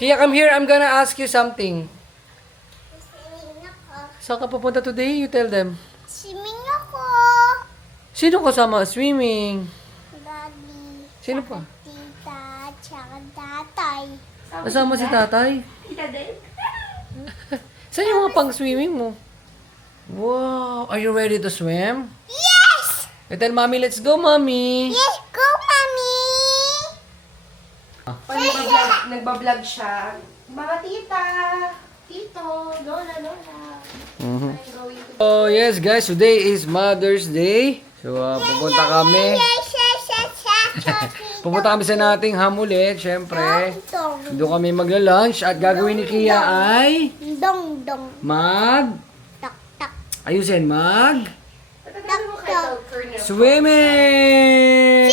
Kia, come here. I'm gonna ask you something. Swimming ako. Saan ka pupunta today? You tell them. Swimming ako. Sino kasama swimming? Daddy. Sino pa? Tita. Tsaka tatay. Kasama si tatay? Kita din? Saan yung mga pang-swimming mo? Wow! Are you ready to swim? Yes! You tell mommy, let's go, mommy! Yes, go, mommy! Pag nagbablog siya, mga tita, tito, lola, lola. I'm going to... Oh, yes, guys. Today is Mother's Day. So, pupunta kami. Yes, yes, yes, yes. Pupunta kami sa nating hamulit, syempre. Dong, Doon kami magla-lunch at gagawin ni Kia ay dong, dong. mag... Tak, tak. Ayusin, mag... Patatabi mo kayo, Colonel. Swimming!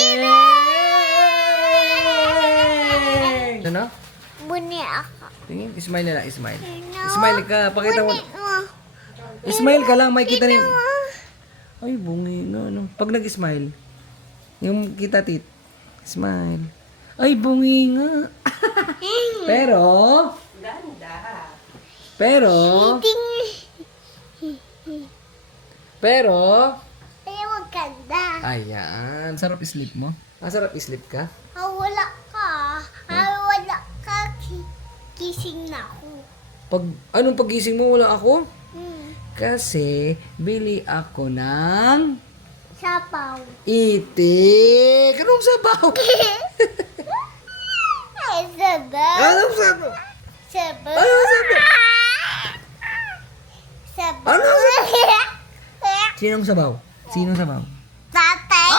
Ano? Buni ako. Tingin, smile na lang, smile. Smile ka, pakita mo. Buni mo. Smile ka lang, may kita rin. Ay, bungi nga, ano. Pag nag-smile, yung kita tit, smile. Ay, bungi nga. Pero, Ganda. pero, Ting. pero, Pero ganda. ayan. Sarap sleep mo? Ah, sarap sleep ka? Wala ka. Wala ka. Kising na ako. Anong pagising mo? Wala ako? Hmm. Kasi, bili ako ng Sapaw. itik. Anong sabaw? Ay, sabaw. Anong sabaw? Sabaw. Anong sabaw? Sabaw. Ano? Sinong sabaw? Sinong sabaw? Tatay.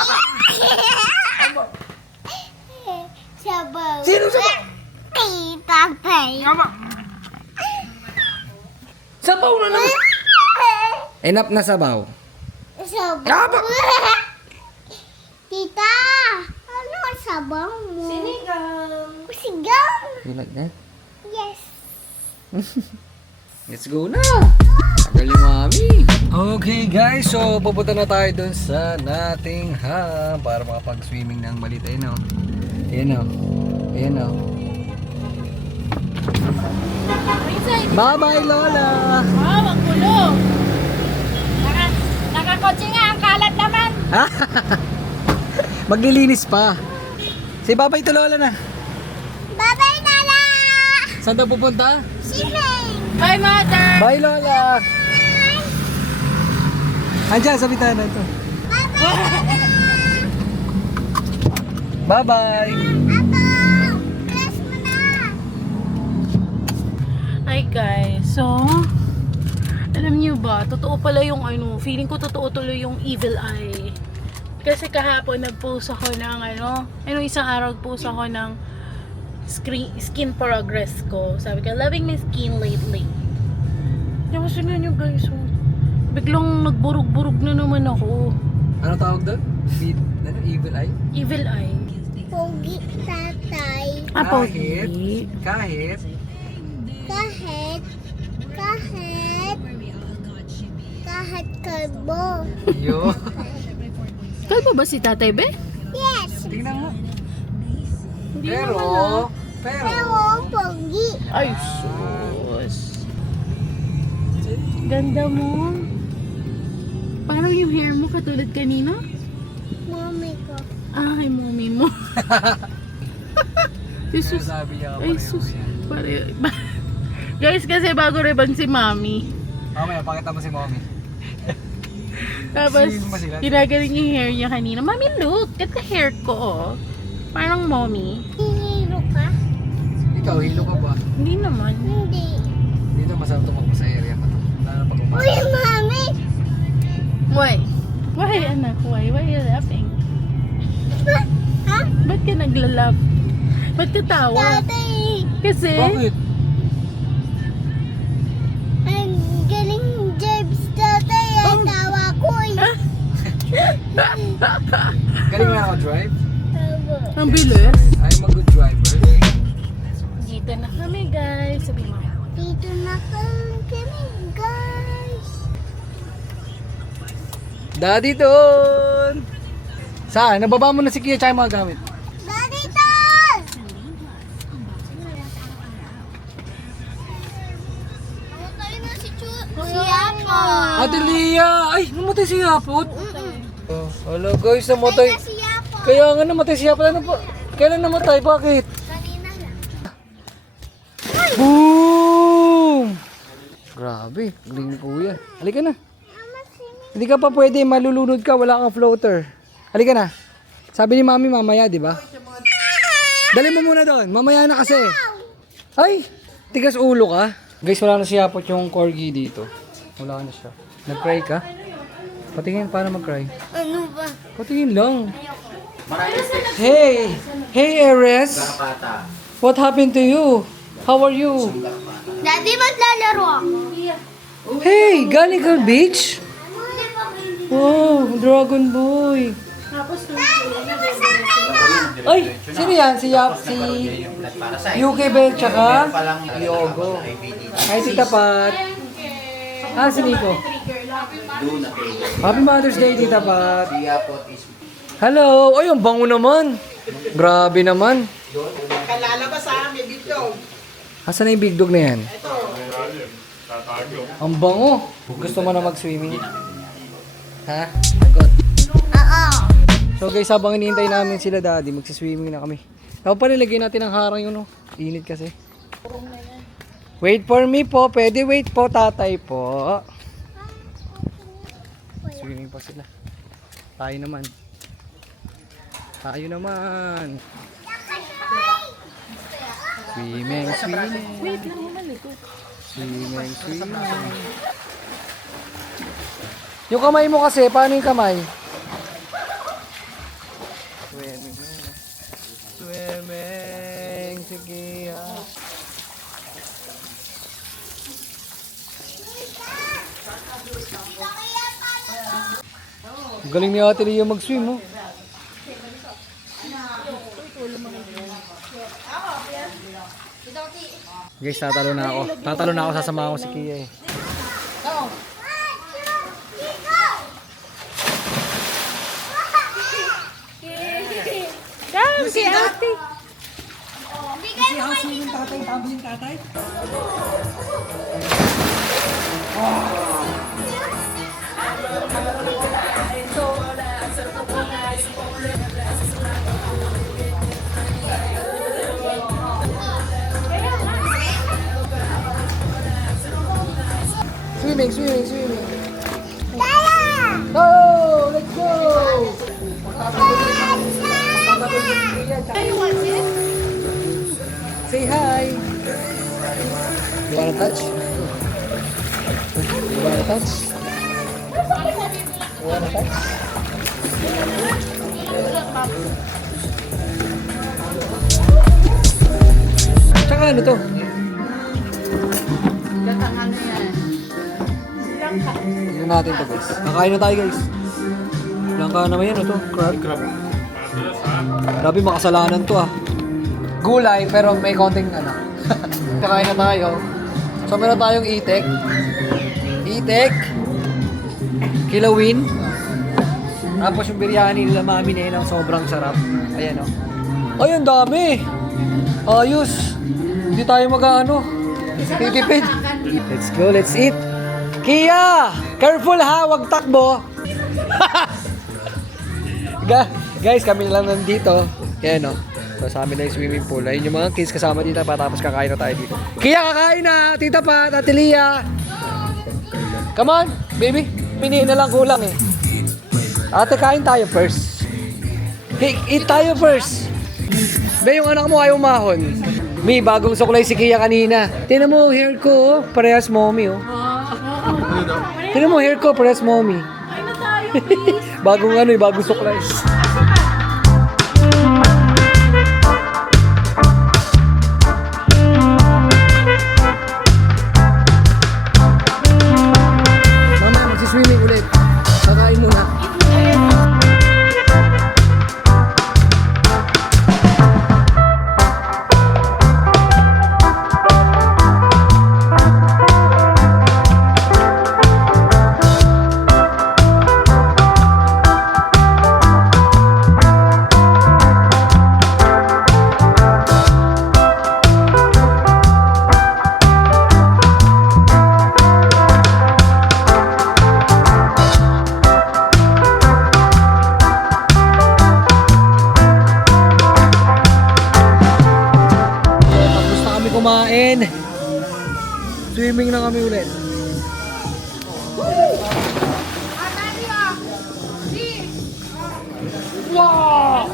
Sabaw. Sinong sabaw? Ay, tatay. Sabaw na naman. Enough na sabaw. Sabaw. Tita, ano ang sabaw mo? Sinigang. Sigang. You like that? Yes. Let's go na! Tagal ni Mami. Okay guys, so pupunta na tayo dun sa nating para makapag-swimming ng malit. Ayan o. Ayan o. Ayan o. Bye-bye Lola! Oh, magulong. Nakakotse nga, ang kalat naman. Maglilinis pa. Say bye-bye to Lola na. Bye-bye, Nala. Saan daw pupunta? Swimming. Bye, mother. Bye Lola! Andiyan sa bitana to. Bye-bye! Ato, press mo na. Hi guys, so alam niyo ba, totoo pala yung feeling ko totoo tuloy yung evil eye. Kasi kahapon nag-post ako ng isang araw nag-post ako ng skin progress ko. Sabi ko, loving my skin lately. Tapos yun nyo guys, biglang nagburog-burog na naman ako. Ano tawag doon? Evil eye? Evil eye. Pogi, tatay. Kahit Kahit kalbo. yo. Kalbo ba si Tatay Be? Yes. Tingnan mo. Hindi Pero Pogi. Ay, sus. Ganda mo. Parang yung hair mo katulad kanina. Mommy ko. Ah, kay mommy mo. Ay, sus. sabi niya Ay, sus. Guys, kasi bago riban si mami. Mamaya, pakita mo si mommy. Tapos, Sino ba sila? ginagaling yung hair niya kanina. Mami, look. At the hair ko, oh. Parang mommy. Hihiro ka? Ikaw, hilo ka ba? Hindi naman. Hindi. Dito masarap tumakbo sa area mo to. Lalo pag Uy, umaga. mami. Why? Why, anak? Why? Why are you laughing? Ha? Ba't ka naglalap? Ba't ka tawa? Tatay. Kasi, Bakit? Ang galing jibs, tatay. Ang tawa ko eh. Galing na ako drive? ang bilis. I'm a good driver. Dito na kami, guys. Sabi mo. Dito na kami, guys. Daddy doon! Saan? Nababa mo na si Kia tsaka yung mga gamit. Daddy, tol! Ate Lia! Ay, namatay si Yapot. Hala guys, namatay. Siya po. Kaya nga namatay si Yapot. Ano pa? Kailan namatay? Bakit? Kanina lang. Boom! Grabe, galing ni Kuya. Halika na. Hindi ka pa pwede, malulunod ka, wala kang floater. Halika na. Sabi ni Mami mamaya, di ba? Dali mo muna doon, mamaya na kasi. Ay, tigas ulo ka. Guys, wala na si Yapot yung corgi dito. Wala na siya. Nag-cry ka? Patingin, paano mag-cry? Ano ba? Patingin lang. Hey! Hey, Eres! What happened to you? How are you? Daddy, maglalaro ako. Hey, galing ka beach? Wow, Dragon Boy. Ay, sino yan? Si UK Bell tsaka Yogo. Hi, Tita Pat. Ah, si Nico. Happy Mother's Day, Tita Pat. Hello. Ay, ang bango naman. Grabe naman. Kalalabas sa amin, bigdog. Asan na yung big dog na yan? Ang bango. Gusto mo na mag-swimming? Ha? Good. Oo. So guys, habang hinihintay namin sila daddy, magsiswimming na kami. Tapos palilagay natin ang harang yun, no? Init kasi. Wait for me po. Pwede wait po, tatay po. Swimming pa sila. Tayo naman. Tayo naman. Swimming, swimming. Swimming, swimming. Yung kamay mo kasi, paano yung kamay? Swimming. Swimming. Sige. Galing ni Ate Lia mag-swim, oh. Guys, tatalo na ako. Tatalo na ako, sasama ko si Kia eh. Si ate. Kasi hasi yung tatay, tabi yung tatay. Swimming, swimming, swimming. Go! Let's go! Say hi! You wanna touch? You wanna touch? You wanna touch? Tsaka ano to? Tignan natin to guys. Kakain na tayo guys. Langka naman yan ito. Crab. Grabe makasalanan to ah. Gulay pero may konting ano. Kakain na tayo. So meron tayong itek. Itek. Kilawin. Tapos yung biryani nila mami na sobrang sarap. Ayan oh. Ay, ang dami. Ayos. Hindi tayo mag-ano. Titipid. Let's go, let's eat. Kia! Careful ha, wag takbo. Guys, kami lang nandito. Ayan o. So, sa amin na yung swimming pool. Ayun yung mga kids kasama dito pa. Tapos kakain na tayo dito. Kia, kakain na! Tita Pat, Ate Lia. Come on, baby. Pinihin na lang kulang eh. Ate, kain tayo first. Eat tayo first. Be, yung anak mo ayaw umahon. Mi, bagong suklay si Kia kanina. Tingnan mo, hair ko, oh. Parehas mommy, oh. Tingnan mo, hair ko, parehas mommy. Bagong ano, bagong suklay. Mama, magsiswimming ulit. Kakain muna. kumain. Swimming na kami ulit. Wow!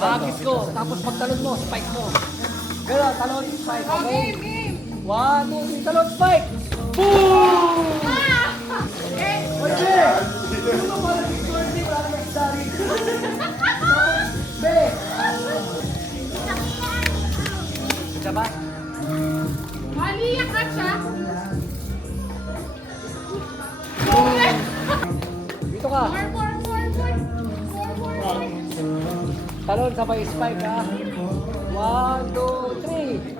Bagis ko, tapos pagtalon mo, spike mo. Gano'n, talon, spike, okay? 1, 2, 3, talon, spike! Boom! Okay! Ano ba na security para mag-study? Be! Isa ba? Dito ka. Talon, sabay spike ha. 1, 2, 3.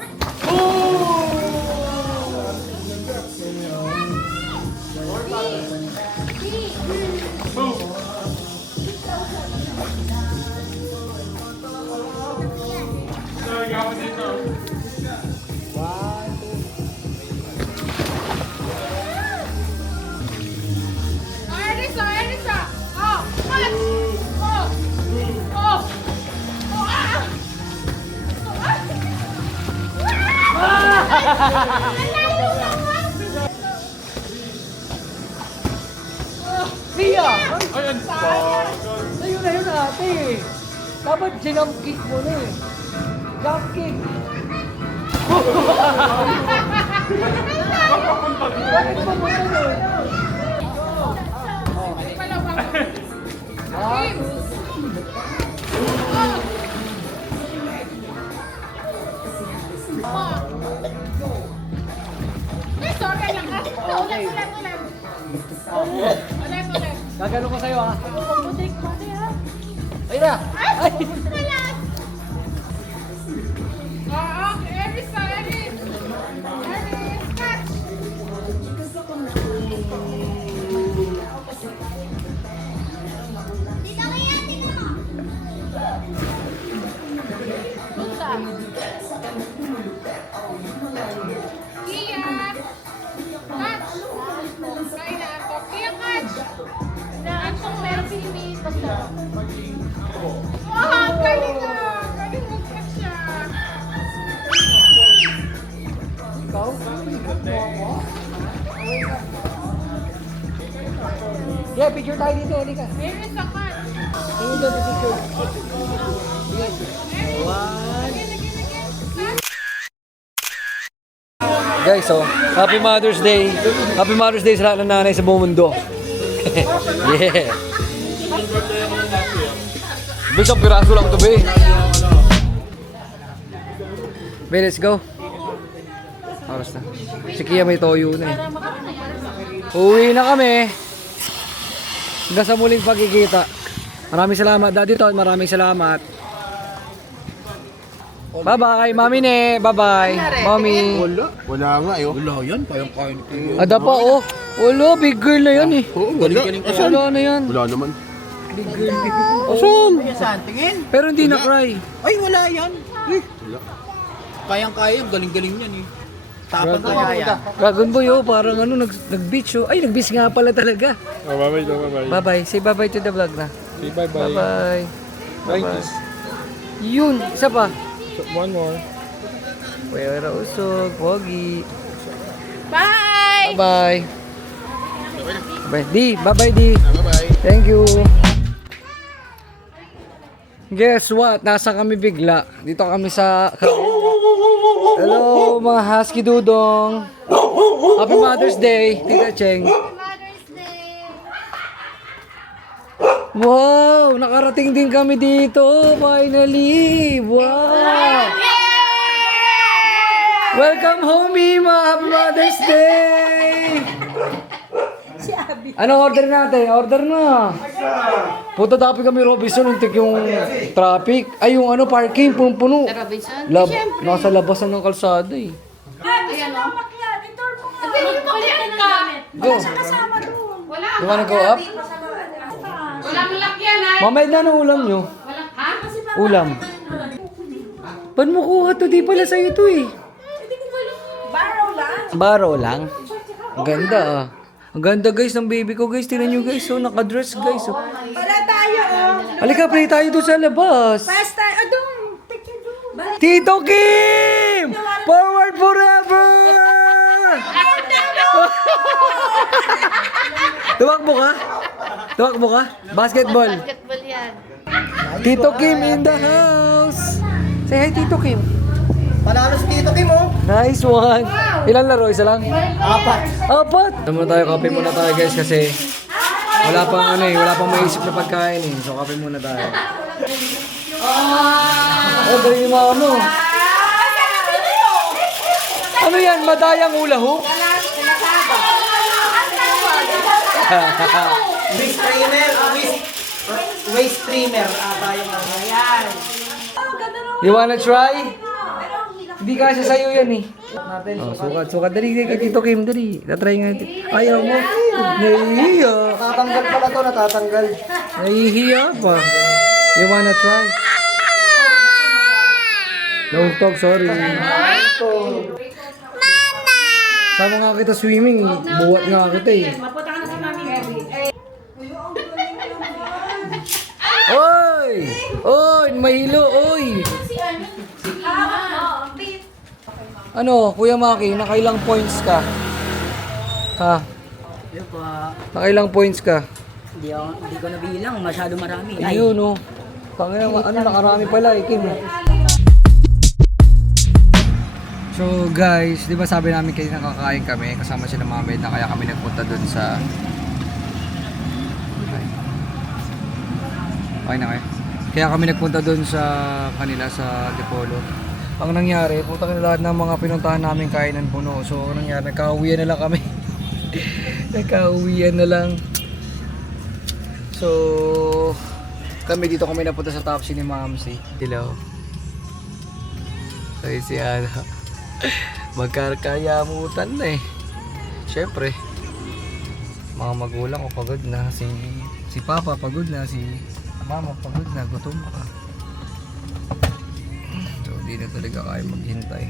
Sia! Ayun pa! Sa'yo na yun ate. Dapat jump kick mo na eh. Jump kick. Bakit pa mo na yun? Gagano ko sa'yo ha. Ayun na! Ay! Ikaw? Yeah, picture tayo dito. Halika. Tingin doon sa picture. Yes. 1. Guys, so, Happy Mother's Day. Happy Mother's Day sa lahat ng nanay sa buong mundo. Yeah. Isang piraso lang ito, be. Be, let's go. Oras na. Si Kia may toyo na eh. Uwi na kami. Hanggang sa muling pagkikita. Maraming salamat, Daddy Todd. Maraming salamat. Bye-bye, Mami ne. Bye-bye, Mami. Wala nga eh. Wala yan, kayang-kaya ni Kuya. Ada pa, oh. Wala, big girl na yan eh. Oo, galing-galing ka. Wala na yan. Wala naman. Big girl. Awesome. Saan? Tingin? Pero hindi na cry. Ay, wala yan. Wala. Kayang-kaya, galing-galing yan eh. Tapos kaya yan. Dragon Boy, oh. Parang ano, nag-beach, oh. Ay, nag-beach nga pala talaga. Oh, bye-bye daw, bye-bye. Bye-bye. Say bye-bye to the vlog na. Say bye-bye. Bye-bye. Thank Bye-bye. you. Yun, isa pa. One more. Pwera usog, pogi. Bye! Bye-bye. Bye. Di, bye-bye, Di. Bye-bye. Thank you. Guess what? Nasa kami bigla. Dito kami sa... Hello, mga husky dudong. Happy Mother's Day, Tita Cheng. Mother's Day. Wow, nakarating din kami dito. Finally. Wow. Welcome home, Mima. Happy Mother's Day. Ano order natin? Order na. Punta dapat kami Robinson, untik yung traffic. Ay, yung ano, parking, puno. Robinson? Nasa labasan ng kalsada eh. Go. Wala. You wanna go up? Walang lakyan ha. Mamay na ng ulam nyo. Ha? Ulam. Ba't mo kuha to? Di pala sa'yo to eh. Baro lang. Ang ganda ah. Ang ganda guys ng baby ko guys. Tingnan nyo guys. So, naka-dress guys. So. Para tayo. Halika, play tayo doon sa labas. Fast tayo. Adong. Tito Kim! Forward forever! Tumakbo ka? Tumakbo ka? Basketball. Basketball yan. Tito Kim in the house. Say hi, Tito Kim. Panalo si Tito Kim, oh. Nice one. Ilan laro? Isa lang? 4. Apat. Tama tayo, kape muna tayo guys kasi wala pang wala pang maisip na pagkain eh. So kape muna tayo. Oh, galing yung mga ano. Ano yan? Madayang hula hoop? Waist trimmer. Ata yung ano. Ayan. You wanna try? Hindi kasi sa'yo yan eh. Oh, sukat. Dali, kay Tito Kim, dali. Tatry nga natin. Ayaw mo. Nahihiya. Natatanggal pala to, natatanggal. Nahihiya pa. You wanna try? Don't talk, sorry. Sama nga kita swimming eh. Buhat nga kita eh. Oy! Oy! Mahilo! Oy! Ano, Kuya Maki, nakailang points ka? Ha? Nakailang points ka? Hindi ko nabilang, masyado marami. Ayun, no. Pangina, ano, nakarami pala, Kim. So, guys, di ba sabi namin kayo nakakain kami, kasama sila Mama Edna, kaya kami nagpunta dun sa... Okay na kayo? Kaya kami nagpunta dun sa kanila, sa Dipolo. Ang nangyari, punta ka na lahat ng mga pinuntahan namin kainan puno. So, ang nangyari, nagkauwian na lang kami. Nagkauwian na lang. So, kami dito kami napunta sa Topsy ni Mamsi. Hello. Ay, si Ana. Magkakayamutan na eh. Siyempre, mga magulang ko pagod na. Si Papa pagod na. Si Mama pagod na. Gutom pa. So, di na talaga kaya maghintay.